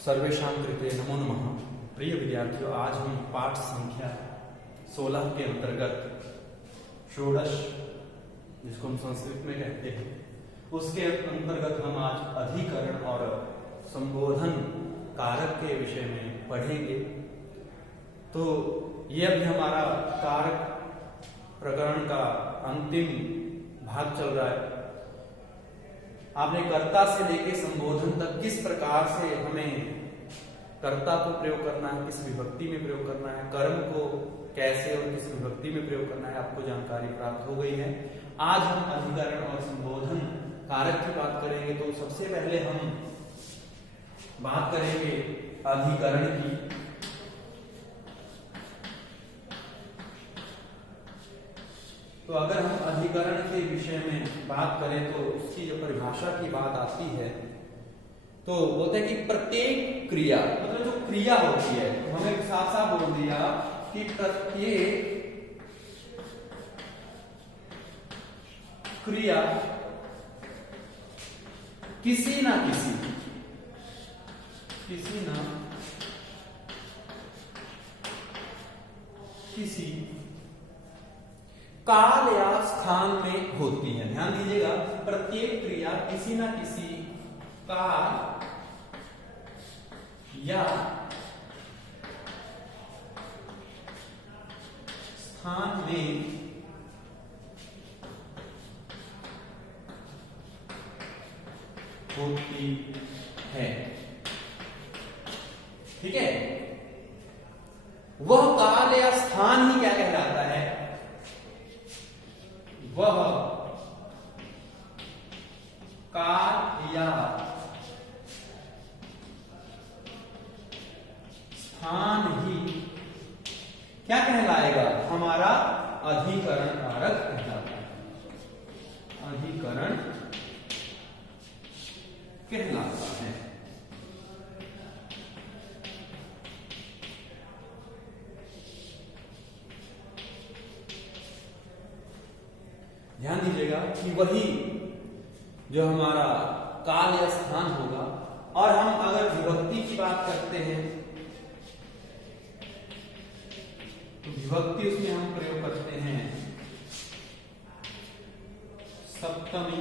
सर्वेषां कृते नमो नमः। प्रिय विद्यार्थियों, आज हम पाठ संख्या 16 के अंतर्गत षोडश, जिसको हम संस्कृत में कहते हैं, उसके अंतर्गत हम आज अधिकरण और संबोधन कारक के विषय में पढ़ेंगे। तो ये अभी हमारा कारक प्रकरण का अंतिम भाग चल रहा है। आपने कर्ता से लेके संबोधन तक किस प्रकार से हमें कर्ता को प्रयोग करना है, किस विभक्ति में प्रयोग करना है, कर्म को कैसे और किस विभक्ति में प्रयोग करना है, आपको जानकारी प्राप्त हो गई है। आज हम अधिकरण और संबोधन कारक की बात करेंगे। तो सबसे पहले हम बात करेंगे अधिकरण की। तो अगर हम अधिकरण के विषय में बात करें तो उसकी जो परिभाषा की बात आती है तो बोलते हैं कि प्रत्येक क्रिया, मतलब जो क्रिया होती है, तो हमें साफ साफ बोल दिया कि प्रत्येक क्रिया किसी ना किसी काल या स्थान में होती है। ध्यान दीजिएगा, प्रत्येक क्रिया किसी ना किसी काल या स्थान में होती है। ठीक है, वह काल या स्थान ही क्या कहलाता है? वह काल या स्थान ही क्या कहलाएगा? हमारा अधिकरण कारक कहलाता है। अधिकरण कहलाता है। ध्यान दीजिएगा कि वही जो हमारा काल या स्थान होगा। और हम अगर विभक्ति की बात करते हैं तो विभक्ति उसमें हम प्रयोग करते हैं सप्तमी,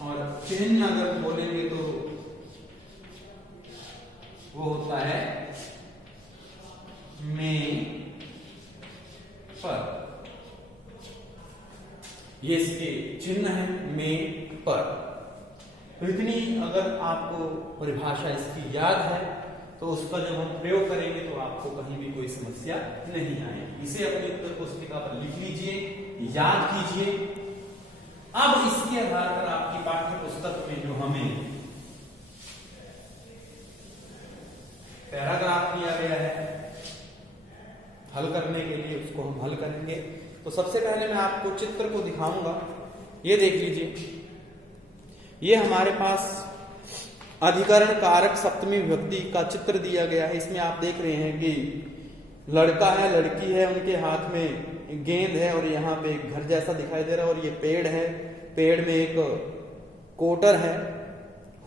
और चिन्ह अगर बोलेंगे तो वो होता है में पर। ये इसके चिन्ह है में पर। तो इतनी अगर आपको परिभाषा इसकी याद है तो उसका जब हम प्रयोग करेंगे तो आपको कहीं भी कोई समस्या नहीं आएगी। इसे अपनी उत्तर पुस्तिका पर लिख लीजिए, याद कीजिए। अब इसके आधार पर आपकी पाठ्य पुस्तक में जो हमें पैराग्राफ दिया गया है हल करने के लिए, उसको हम हल करेंगे। तो सबसे पहले मैं आपको चित्र को दिखाऊंगा। ये देख लीजिए, ये हमारे पास अधिकरण कारक सप्तमी विभक्ति का चित्र दिया गया है। इसमें आप देख रहे हैं कि लड़का है, लड़की है, उनके हाथ में गेंद है और यहाँ पे एक घर जैसा दिखाई दे रहा है, और ये पेड़ है। पेड़ में एक कोटर है,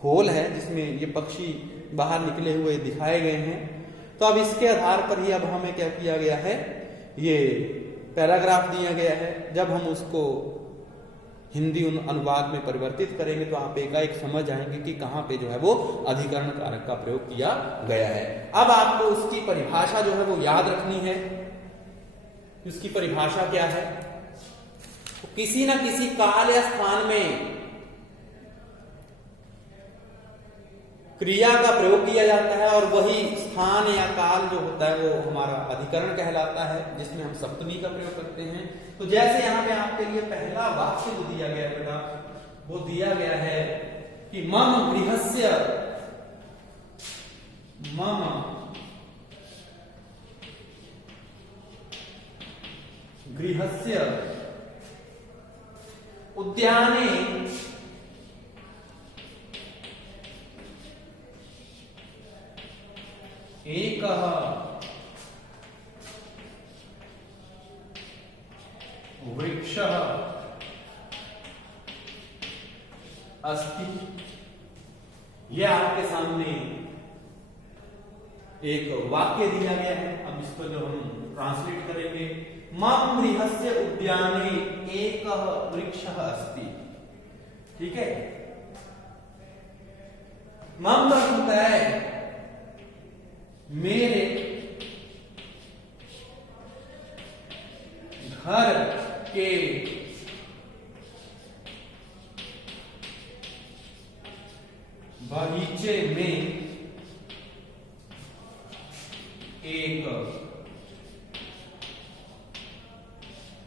होल है, जिसमें ये पक्षी बाहर निकले हुए दिखाए गए हैं। तो अब इसके आधार पर ही अब हमें क्या किया गया है, ये पैराग्राफ दिया गया है। जब हम उसको हिंदी अनुवाद में परिवर्तित करेंगे तो आप एकाएक समझ आएंगे कि कहां पे जो है वो अधिकरण कारक का प्रयोग किया गया है। अब आपको उसकी परिभाषा जो है वो याद रखनी है। उसकी परिभाषा क्या है? तो किसी ना किसी काल या स्थान में क्रिया का प्रयोग किया जाता है, और वही स्थान या काल जो होता है वो हमारा अधिकरण कहलाता है, जिसमें हम सप्तमी का प्रयोग करते हैं। तो जैसे यहाँ पे आपके लिए पहला वाक्य जो दिया गया है बेटा, वो दिया गया है कि मम गृहस्य उद्याने एकः वृक्षः अस्ति ये आपके सामने एक वाक्य दिया गया है। अब इसको जो हम ट्रांसलेट करेंगे, मम गृहस्य उद्याने एकः वृक्षः अस्ति। ठीक है, मम का होता है मेरे घर के बगीचे में एक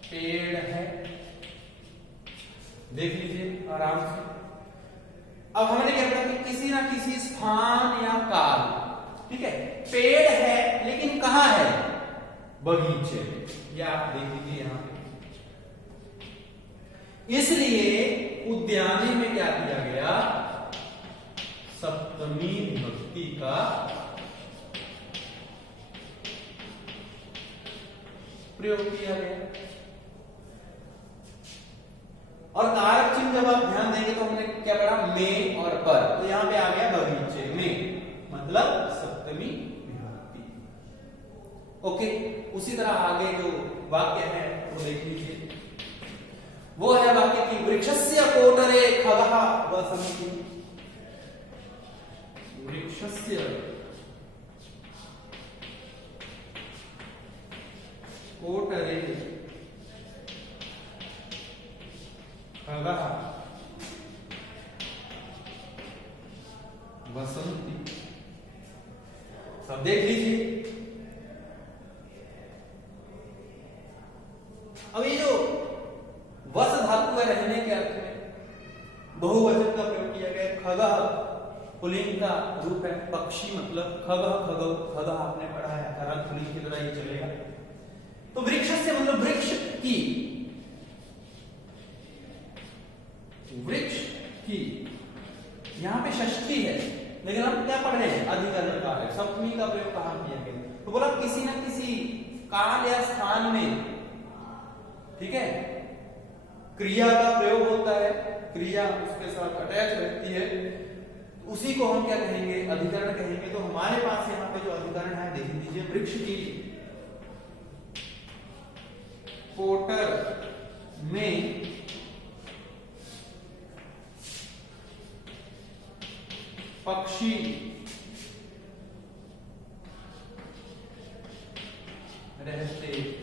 पेड़ है। देख लीजिए आराम से। अब हमने क्या कहा कि किसी ना किसी स्थान या काल, ठीक है, पेड़ है लेकिन कहां है? बगीचे में। ये आप देख लीजिए यहां पे। इसलिए उद्याने में क्या किया गया? सप्तमी विभक्ति का प्रयोग किया गया। और कारक चिन्ह जब आप ध्यान देंगे तो हमने क्या पढ़ा? में और पर। तो यहां पे आ गया बगीचे में, मतलब सप्तमी विभक्ति। ओके, उसी तरह आगे जो वाक्य है वो देख लीजिए। वो है वाक्य की वृक्षस्य कोटरे खगः वसन्ति। वृक्षस्य कोटरे खगः वसन्ति। सब देख लीजिए। अब ये जो वस धातु है रहने के अर्थ में बहुवचन का प्रयोग किया गया। खगः पुल्लिंग का रूप है, पक्षी मतलब खगः खगौ। खगः आपने पढ़ा है, खरग पुल्लिंग की तरह ये चलेगा। तो वृक्ष से मतलब वृक्ष की, वृक्ष की। यहां पे षष्ठी है लेकिन हम क्या पढ़ रहे हैं? अधिकरण का है। सप्तमी का प्रयोग कहां किया गया? तो बोला किसी न किसी काल या स्थान में, ठीक है, क्रिया का प्रयोग होता है, क्रिया उसके साथ अटैच रहती है, उसी को हम क्या कहेंगे? अधिकरण कहेंगे। तो हमारे पास यहाँ पे जो अधिकरण है देख लीजिए, वृक्ष की कोटर में पक्षी रहते हैं।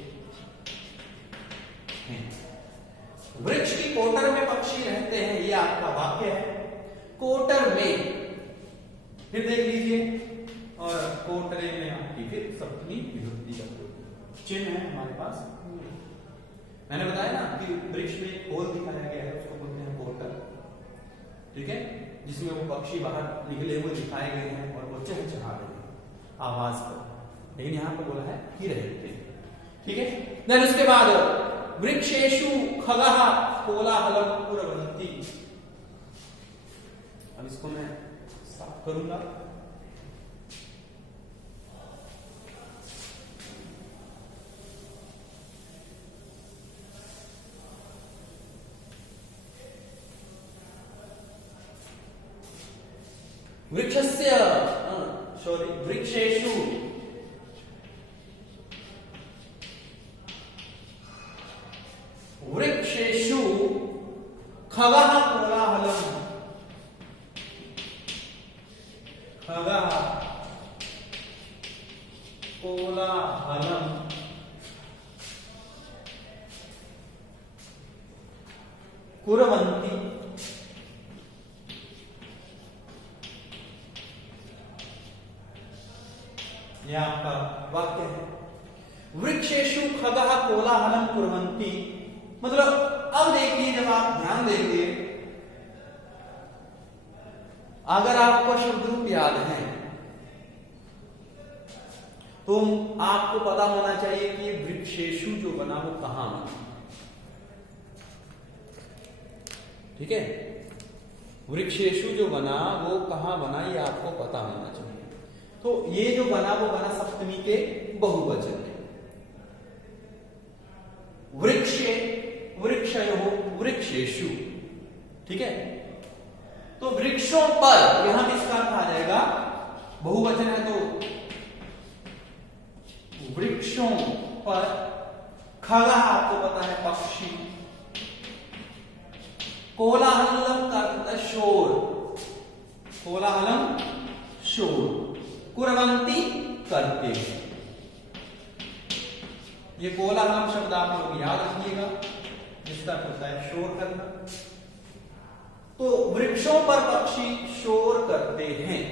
वृक्ष की कोटर में पक्षी रहते हैं, ये आपका वाक्य है। कोटर में, फिर देख लीजिए, और कोटरे में आपकी फिर सप्तमी विभक्ति का चिन्ह है हमारे पास। मैंने बताया ना कि वृक्ष में एक होल दिखाया गया है, उसको बोलते हैं कोटर। ठीक है, जिसमें वो पक्षी बाहर निकले हुए दिखाए गए हैं और वो चहचहा रहे हैं आवाज पर, लेकिन यहां पर बोला है ही रहते हैं। ठीक है, देन उसके बाद वृक्षेषु खगः कोलाहलम कुर्वन्ति। अब इसको मैं साफ करूंगा। वृक्षस्य वृक्षेषु वृक्षेषु खगः कोलाहलम, खगः कोलाहलम कुर्वन्ति। यह आपका वाक्य है। वृक्षेषु खगः कोलाहलम कुर्वन्ति, मतलब अब देखिए, जब आप ध्यान देंगे, अगर आपको शब्द रूप याद है तो आपको पता होना चाहिए कि वृक्षेषु जो बना वो कहां बना। ठीक है, वृक्षेषु जो बना वो कहां बना, ये आपको पता होना चाहिए। तो ये जो बना वो बना सप्तमी के बहुवचन है। वृक्षे, वृक्षयोः, वृक्षेषु। ठीक है, तो तो वृक्षों पर यहां भी इसका अर्थ आ जाएगा, बहुवचन है तो वृक्षों पर, खगः आपको पता है पक्षी, कोलाहलम का अर्थ है शोर, कोलाहलम शोर, कुर्वन्ति करते हैं। ये कोलाहलम शब्द आप लोग याद रखिएगा, जिसका अर्थ होता है शोर करना। तो वृक्षों पर पक्षी शोर करते हैं।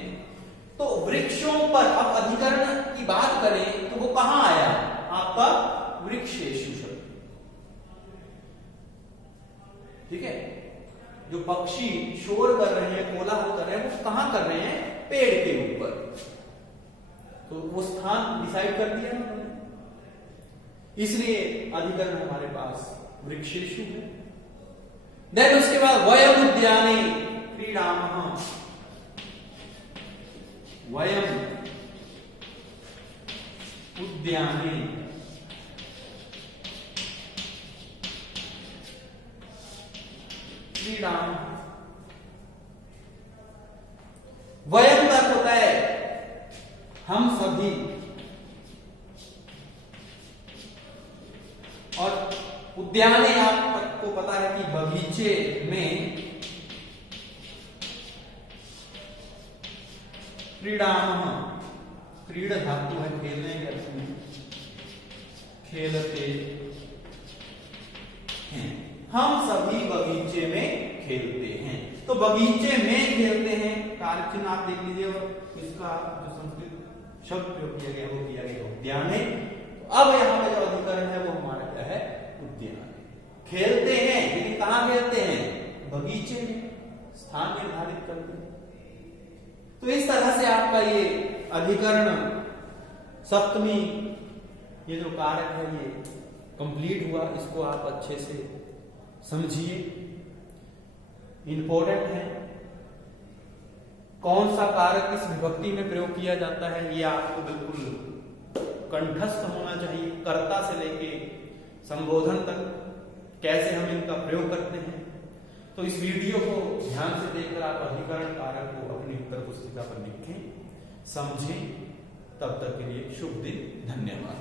तो वृक्षों पर अब अधिकरण की बात करें तो वो कहां आया, आपका वृक्षेषु शब्द, ठीक है। जो पक्षी शोर कर रहे हैं, कोलाहल कर रहे हैं, वो कहां कर रहे हैं, पेड़ के ऊपर। तो वो स्थान डिसाइड कर दिया ना, इसलिए अधिकरण हमारे पास वृक्षेषु है। देन उसके बाद वयम उद्याने क्रीडामः, वयम उद्याने क्रीडामः। वयम का होता है हम सभी, और उद्याने आपको पता है कि बगीचे में, क्रीडामः, क्रीड धातु है खेलने के अर्थ में, खेलते हैं, हम सभी बगीचे में खेलते हैं। तो बगीचे में खेलते हैं, कार्यचिन्ह आप देख लीजिए, और इसका जो संस्कृत शब्द प्रयोग किया गया वो किया गया उद्याने। तो अब यहाँ पे जो अधिकरण है वो हमारा क्या है, उद्यान। खेलते हैं, लेकिन कहां खेलते हैं, बगीचे में, स्थान निर्धारित करते हैं। तो इस तरह से आपका ये अधिकरण सप्तमी, ये जो कारक है ये कंप्लीट हुआ। इसको आप अच्छे से समझिए, इंपॉर्टेंट है। कौन सा कारक किस विभक्ति में प्रयोग किया जाता है, ये आपको बिल्कुल कंठस्थ होना चाहिए। कर्ता से लेके संबोधन तक कैसे हम इनका प्रयोग करते हैं। तो इस वीडियो को ध्यान से देखकर आप अधिकरण कारक को अपनी उत्तर पुस्तिका पर लिखें, समझें। तब तक के लिए शुभ दिन, धन्यवाद।